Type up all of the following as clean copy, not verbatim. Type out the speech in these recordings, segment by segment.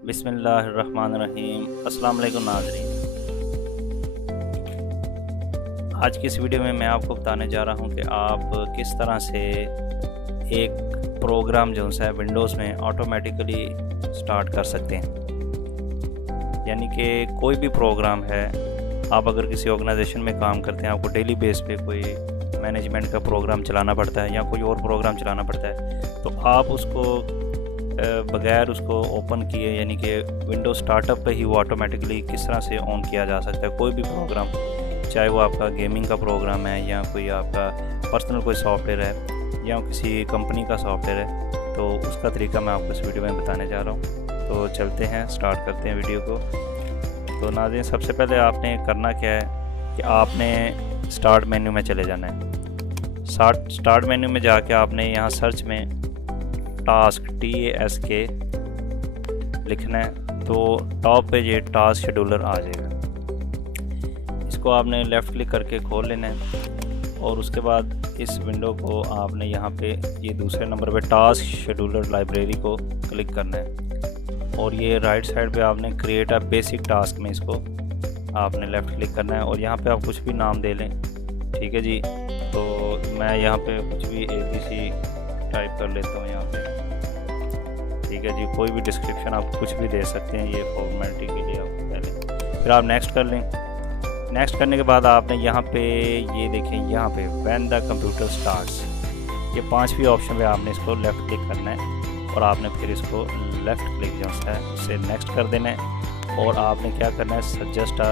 बिस्मिल्लाहिर्रहमानिर्रहीम। अस्सलाम वालेकुम नाज़रीन। आज की इस वीडियो में मैं आपको बताने जा रहा हूं कि आप किस तरह से एक प्रोग्राम जो है विंडोज़ में ऑटोमेटिकली स्टार्ट कर सकते हैं। यानी कि कोई भी प्रोग्राम है, आप अगर किसी ऑर्गेनाइजेशन में काम करते हैं, आपको डेली बेस पे कोई मैनेजमेंट का प्रोग्राम चलाना पड़ता है या कोई और प्रोग्राम चलाना पड़ता है, तो आप उसको बगैर उसको ओपन किए यानी कि विंडोज स्टार्टअप पे ही वो ऑटोमेटिकली किस तरह से ऑन किया जा सकता है। कोई भी प्रोग्राम, चाहे वो आपका गेमिंग का प्रोग्राम है या कोई आपका पर्सनल कोई सॉफ्टवेयर है या किसी कंपनी का सॉफ्टवेयर है, तो उसका तरीका मैं आपको इस वीडियो में बताने जा रहा हूँ। तो चलते हैं, स्टार्ट करते हैं वीडियो को। तो नाज़रीन, सबसे पहले आपने करना क्या है कि आपने स्टार्ट मेन्यू में चले जाना है। स्टार्ट मेन्यू में जाके आपने यहाँ सर्च में टास्क TASK लिखना है, तो टॉप पे ये टास्क शेड्यूलर आ जाएगा। इसको आपने लेफ़्ट क्लिक करके खोल लेना है और उसके बाद इस विंडो को आपने यहाँ पे ये दूसरे नंबर पे टास्क शेड्यूलर लाइब्रेरी को क्लिक करना है और ये राइट साइड पे आपने क्रिएट अ बेसिक टास्क में इसको आपने लेफ़्ट क्लिक करना है और यहाँ पे आप कुछ भी नाम दे लें। ठीक है जी, तो मैं यहाँ पे कुछ भी ABC टाइप कर लेता हूँ यहाँ पे। ठीक है जी, कोई भी डिस्क्रिप्शन आप कुछ भी दे सकते हैं, ये फॉर्मेलिटी के लिए आप पहले। फिर आप नेक्स्ट कर लें। नेक्स्ट करने के बाद आपने यहाँ पे ये देखें, यहाँ पे व्हेन द कंप्यूटर स्टार्ट्स, ये 5वीं ऑप्शन पे आपने इसको लेफ़्ट क्लिक करना है और आपने फिर इसको लेफ़्ट क्लिक जो है उससे नेक्स्ट कर देना है और आपने क्या करना है, सजेस्ट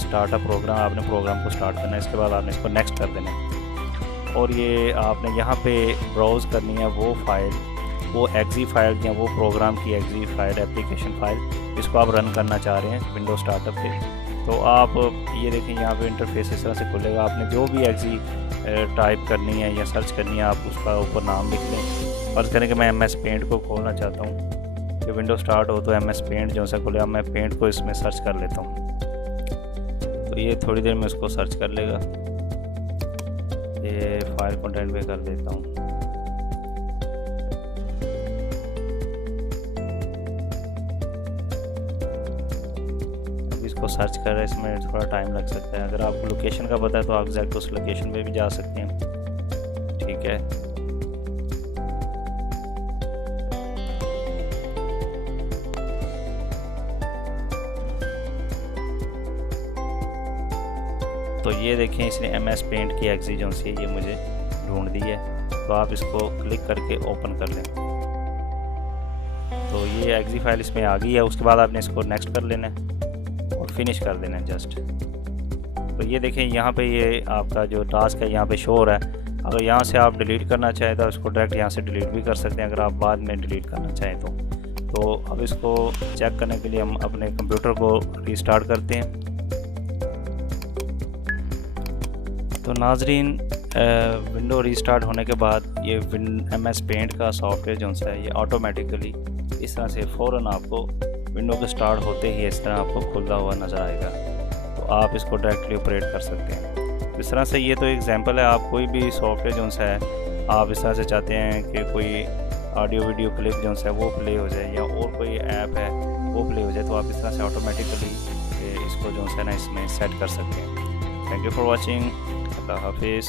स्टार्ट अ प्रोग्राम, आपने प्रोग्राम को स्टार्ट करना है। इसके बाद आपने इसको नेक्स्ट कर देना है और ये आपने यहाँ पे ब्राउज़ करनी है वो फाइल, वो एक्जी फाइल या वो प्रोग्राम की एक्जी फाइल, एप्लीकेशन फाइल, इसको आप रन करना चाह रहे हैं विंडोज स्टार्टअप पे। तो आप ये देखें, यहाँ पे इंटरफेस इस तरह से खुलेगा। आपने जो भी एक्जी टाइप करनी है या सर्च करनी है, आप उसका ऊपर नाम लिख लें। फर्ज करें कि मैं MS पेंट को खोलना चाहता हूँ कि विंडो स्टार्ट हो तो MS पेंट जो सा खुलेगा, मैं पेंट को इसमें सर्च कर लेता हूँ। तो ये थोड़ी देर में उसको सर्च कर लेगा। ये फाइल कंटेंट पे कर देता हूँ। इसको सर्च कर रहे हैं, इसमें थोड़ा टाइम लग सकता है। अगर आपको लोकेशन का पता है तो आप एग्जैक्ट उस लोकेशन पे भी जा सकते हैं। ठीक है, तो ये देखें, इसने MS पेंट की एक्जी जो सी ये मुझे ढूंढ दी है। तो आप इसको क्लिक करके ओपन कर लें। तो ये एक्जी फाइल इसमें आ गई है। उसके बाद आपने इसको नेक्स्ट कर लेना है और फिनिश कर देना है जस्ट। तो ये देखें, यहाँ पे ये आपका जो टास्क है यहाँ पे शो हो रहा है। अगर यहाँ से आप डिलीट करना चाहें तो इसको डायरेक्ट यहाँ से डिलीट भी कर सकते हैं, अगर आप बाद में डिलीट करना चाहें तो अब इसको चेक करने के लिए हम अपने कंप्यूटर को रीस्टार्ट करते हैं। तो नाजरीन, विंडो रीस्टार्ट होने के बाद ये MS पेंट का सॉफ्टवेयर जो है ये ऑटोमेटिकली इस तरह से फ़ौरन आपको विंडो के स्टार्ट होते ही इस तरह आपको खुला हुआ नज़र आएगा। तो आप इसको डायरेक्टली ऑपरेट कर सकते हैं। इस तरह से ये तो एग्जांपल है। आप कोई भी सॉफ्टवेयर जो है आप इस तरह से चाहते हैं कि कोई ऑडियो वीडियो क्लिप जो है वो प्ले हो जाए या और कोई ऐप है वो प्ले हो जाए, तो आप इस तरह से ऑटोमेटिकली इसको जो है ना इसमें सेट कर सकते हैं। Thank you for watching. अल्लाह हाफिज़।